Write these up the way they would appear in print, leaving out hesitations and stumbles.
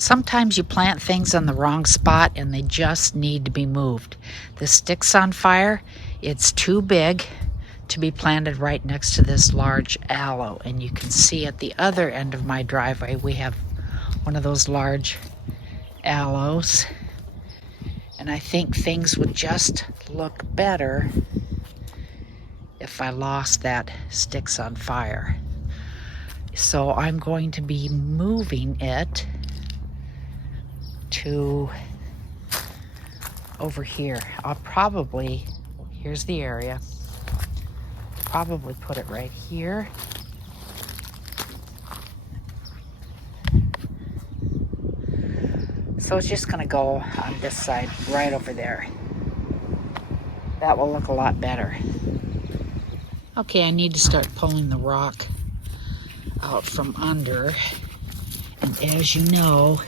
Sometimes you plant things on the wrong spot and they just need to be moved. This sticks on fire. It's too big to be planted right next to this large aloe. And you can see at the other end of my driveway, we have one of those large aloes. And I think things would just look better if I lost that sticks on fire. So I'm going to be moving it to over here. I'll probably, here's the area, probably put it right here. So it's just gonna go on this side right over there. That will look a lot better. Okay, I need to start pulling the rock out from under. And as you know,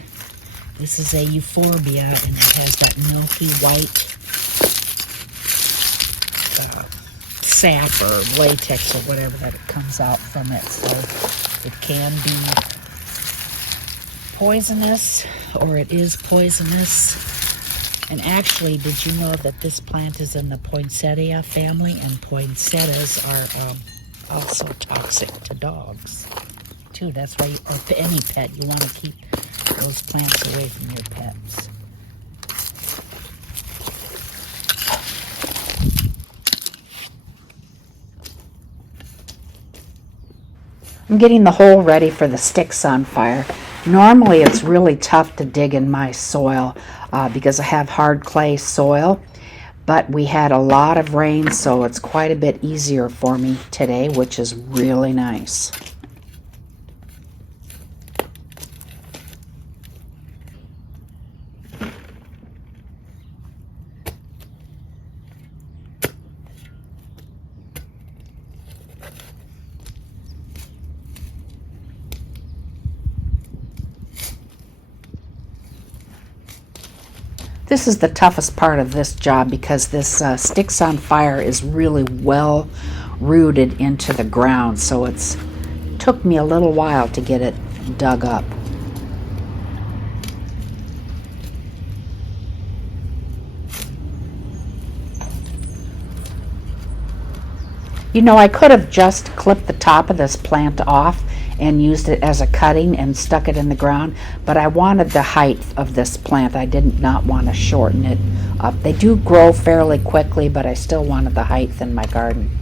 this is a Euphorbia, and it has that milky white sap or latex or whatever that comes out from it. So it can be poisonous, or it is poisonous. And actually, did you know that this plant is in the poinsettia family, and poinsettias are also toxic to dogs too. That's why, or any pet, you want to keep those plants away from your pets. I'm getting the hole ready for the sticks on fire. Normally it's really tough to dig in my soil because I have hard clay soil, but we had a lot of rain, so it's quite a bit easier for me today, which is really nice. This is the toughest part of this job because this sticks on fire is really well rooted into the ground, so it took me a little while to get it dug up. You know, I could have just clipped the top of this plant off and used it as a cutting and stuck it in the ground, but I wanted the height of this plant. I did not want to shorten it up. They do grow fairly quickly, but I still wanted the height in my garden.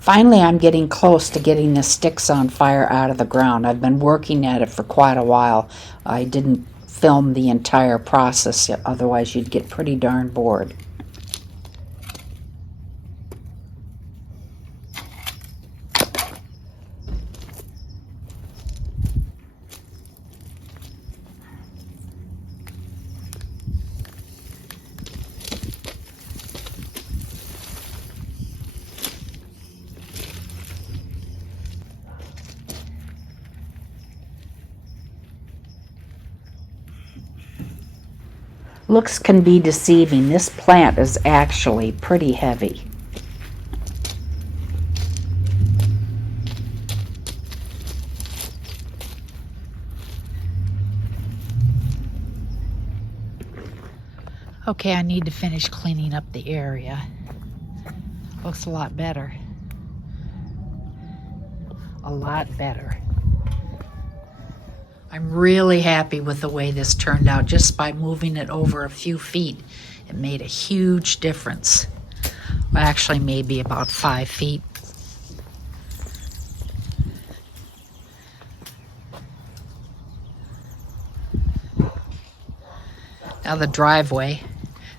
Finally, I'm getting close to getting the sticks on fire out of the ground. I've been working at it for quite a while. I didn't film the entire process yet, otherwise you'd get pretty darn bored. Looks can be deceiving. This plant is actually pretty heavy. Okay, I need to finish cleaning up the area. Looks a lot better. A lot better. I'm really happy with the way this turned out. Just by moving it over a few feet, it made a huge difference. Well, actually, maybe about 5 feet. Now the driveway,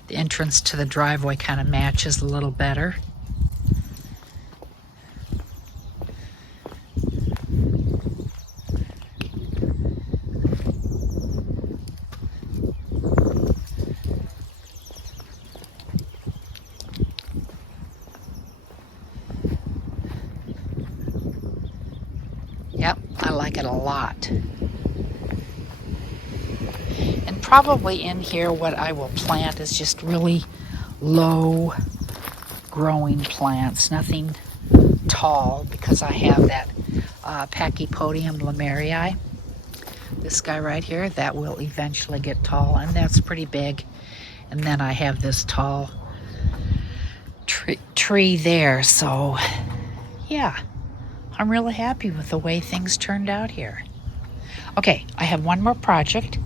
the entrance to the driveway kind of matches a little better. Yep, I like it a lot. And probably in here what I will plant is just really low growing plants, nothing tall, because I have that Pachypodium lemurei. This guy right here, that will eventually get tall, and that's pretty big. And then I have this tall tree there. So yeah, I'm really happy with the way things turned out here. Okay, I have one more project,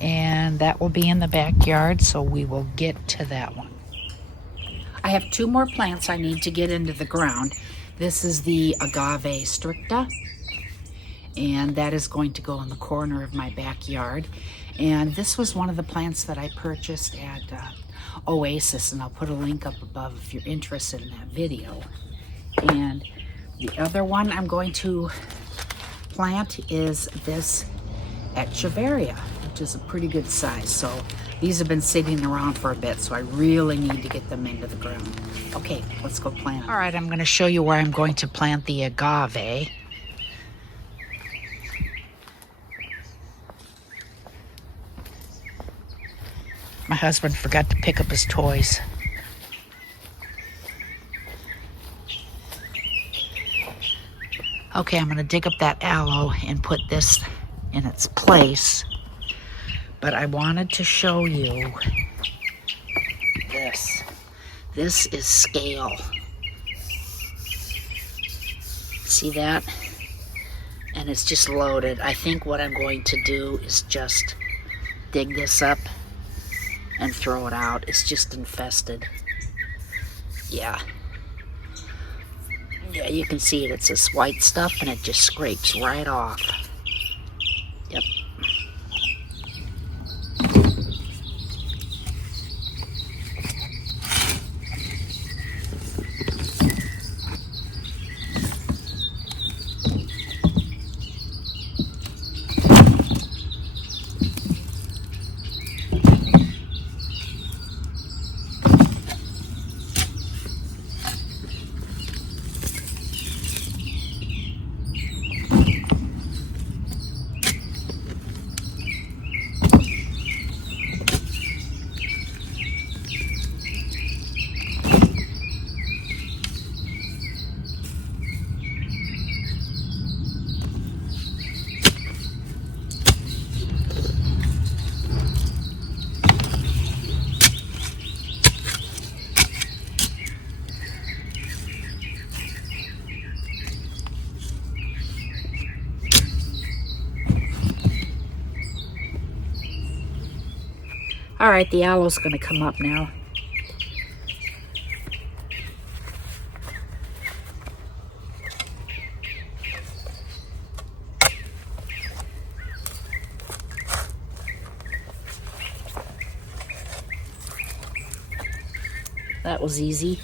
and that will be in the backyard, so we will get to that one. I have two more plants I need to get into the ground. This is the Agave Stricta, and that is going to go in the corner of my backyard. And this was one of the plants that I purchased at Oasis, and I'll put a link up above if you're interested in that video. And the other one I'm going to plant is this Echeveria, which is a pretty good size. So these have been sitting around for a bit, so I really need to get them into the ground. Okay, let's go plant them. All right, I'm going to show you where I'm going to plant the agave. My husband forgot to pick up his toys. Okay, I'm going to dig up that aloe and put this in its place. But I wanted to show you this. This is scale. See that? And it's just loaded. I think what I'm going to do is just dig this up and throw it out. It's just infested. Yeah. Yeah, you can see it. It's this white stuff, and it just scrapes right off. Yep. All right, the aloe's going to come up now. That was easy.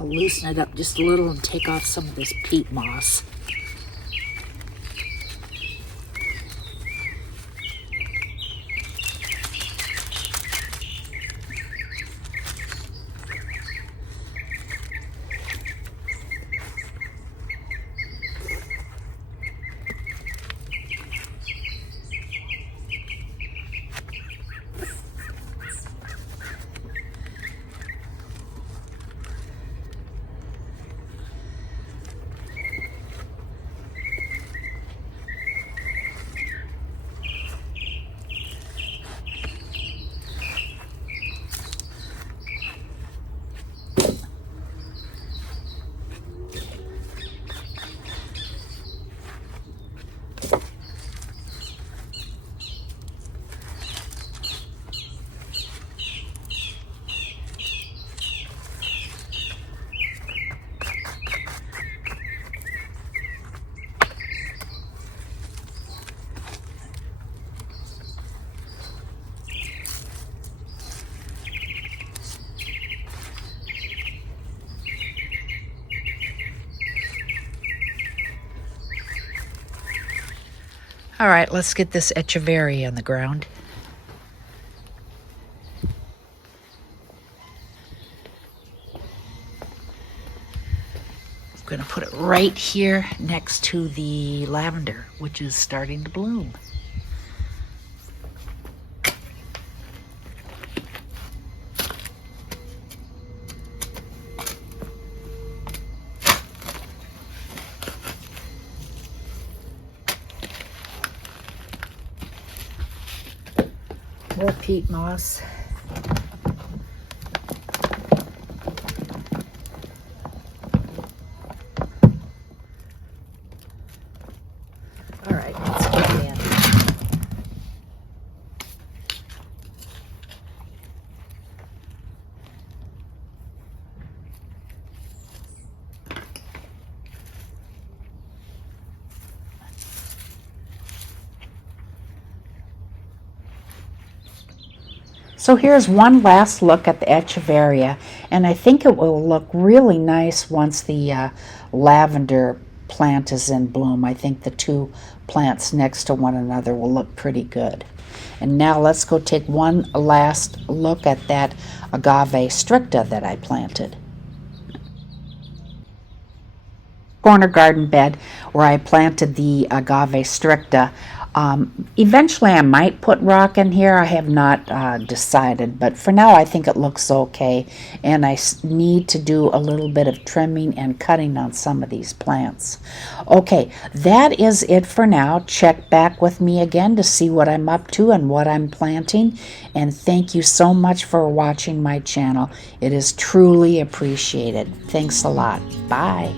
I'll loosen it up just a little and take off some of this peat moss. All right, let's get this Echeveria in the ground. I'm going to put it right here next to the lavender, which is starting to bloom. More peat moss. All right, let's get it in. So here's one last look at the Echeveria, and I think it will look really nice once the lavender plant is in bloom. I think the two plants next to one another will look pretty good. And now let's go take one last look at that Agave Stricta that I planted. Corner garden bed where I planted the Agave Stricta. Eventually I might put rock in here. I have not decided, but for now I think it looks okay, and I need to do a little bit of trimming and cutting on some of these plants. Okay, that is it for now. Check back with me again to see what I'm up to and what I'm planting, and thank you so much for watching my channel. It is truly appreciated. Thanks a lot. Bye.